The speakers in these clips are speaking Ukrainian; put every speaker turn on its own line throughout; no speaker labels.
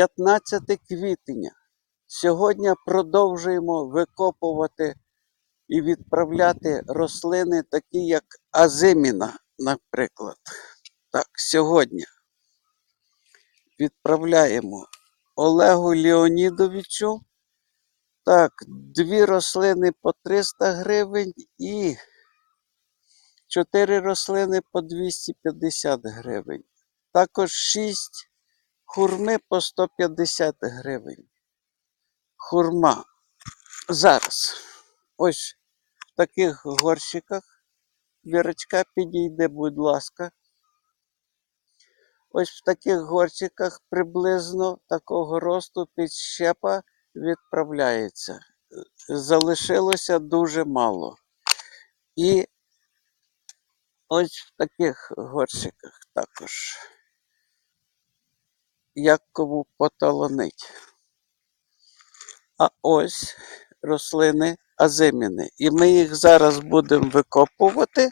15 квітня. Сьогодні продовжуємо викопувати і відправляти рослини, такі як азиміна, наприклад. Так, сьогодні відправляємо Олегу Леонідовичу. Так, дві рослини по 300 гривень і чотири рослини по 250 гривень. Також 6 хурми по 150 гривень. Хурма. Зараз. Ось в таких горщиках. Вірочка, підійде, будь ласка. Ось в таких горщиках приблизно такого росту підщепа відправляється. Залишилося дуже мало. І ось в таких горщиках також. Як кому поталонить. А ось рослини азиміни. І ми їх зараз будемо викопувати.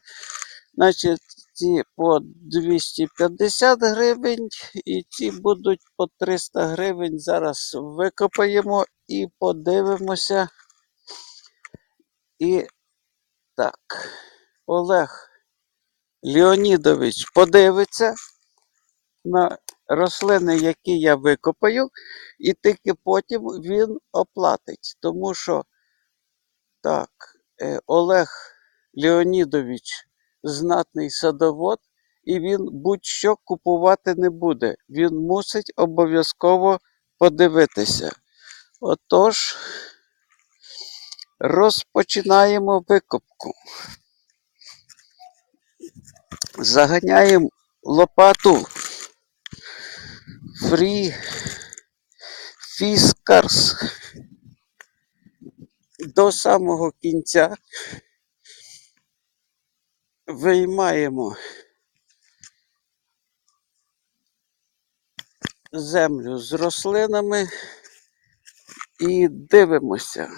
Значить, ці по 250 гривень, і ці будуть по 300 гривень. Зараз викопаємо і подивимося. І так, Олег Леонідович подивиться на рослини, які я викопаю, і тільки потім він оплатить. Тому що так, е, Олег Леонідович знатний садовод, і він будь-що купувати не буде. Він мусить обов'язково подивитися. Отож, розпочинаємо викопку. Заганяємо лопату Фрі Фіскарс до самого кінця. Виймаємо землю з рослинами і дивимося.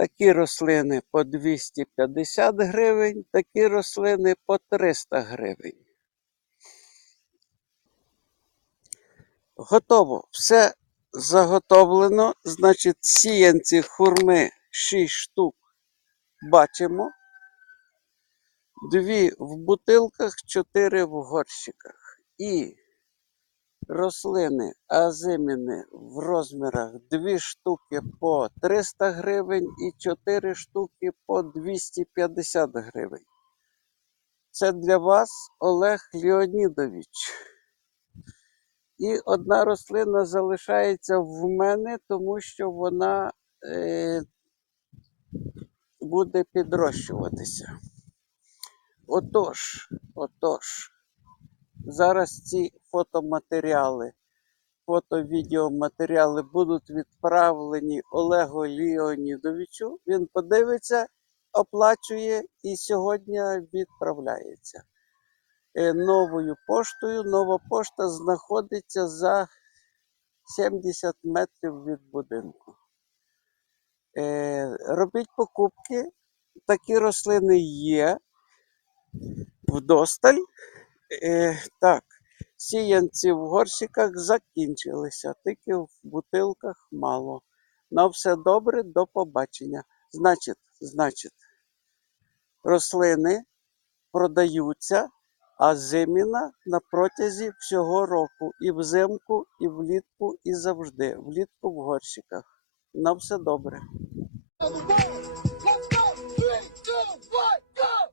Такі рослини по 250 гривень, такі рослини по 300 гривень. Готово. Все заготовлено. Значить, сіянці хурми 6 штук бачимо. Дві в бутилках, чотири в горщиках. І рослини азиміни в розмірах 2 штуки по 300 гривень і 4 штуки по 250 гривень. Це для вас Олег Леонідович. І одна рослина залишається в мене, тому що вона е, буде підрощуватися. Отож, отож, зараз ці фотоматеріали, фото-відеоматеріали будуть відправлені Олегу Леонідовичу. Він подивиться, оплачує і сьогодні відправляється. Е, Новою поштою. Нова пошта знаходиться за 70 метрів від будинку. Е, Робіть покупки. Такі рослини є вдосталь. Е, так, сіянці в горщиках закінчилися, тільки в бутилках мало. На все добре, до побачення. Значить, значить, рослини продаються, а зиміна на протязі всього року. І взимку, і влітку, і завжди. Влітку в горщиках. На все добре.
on the. Let's go. Three, two, one.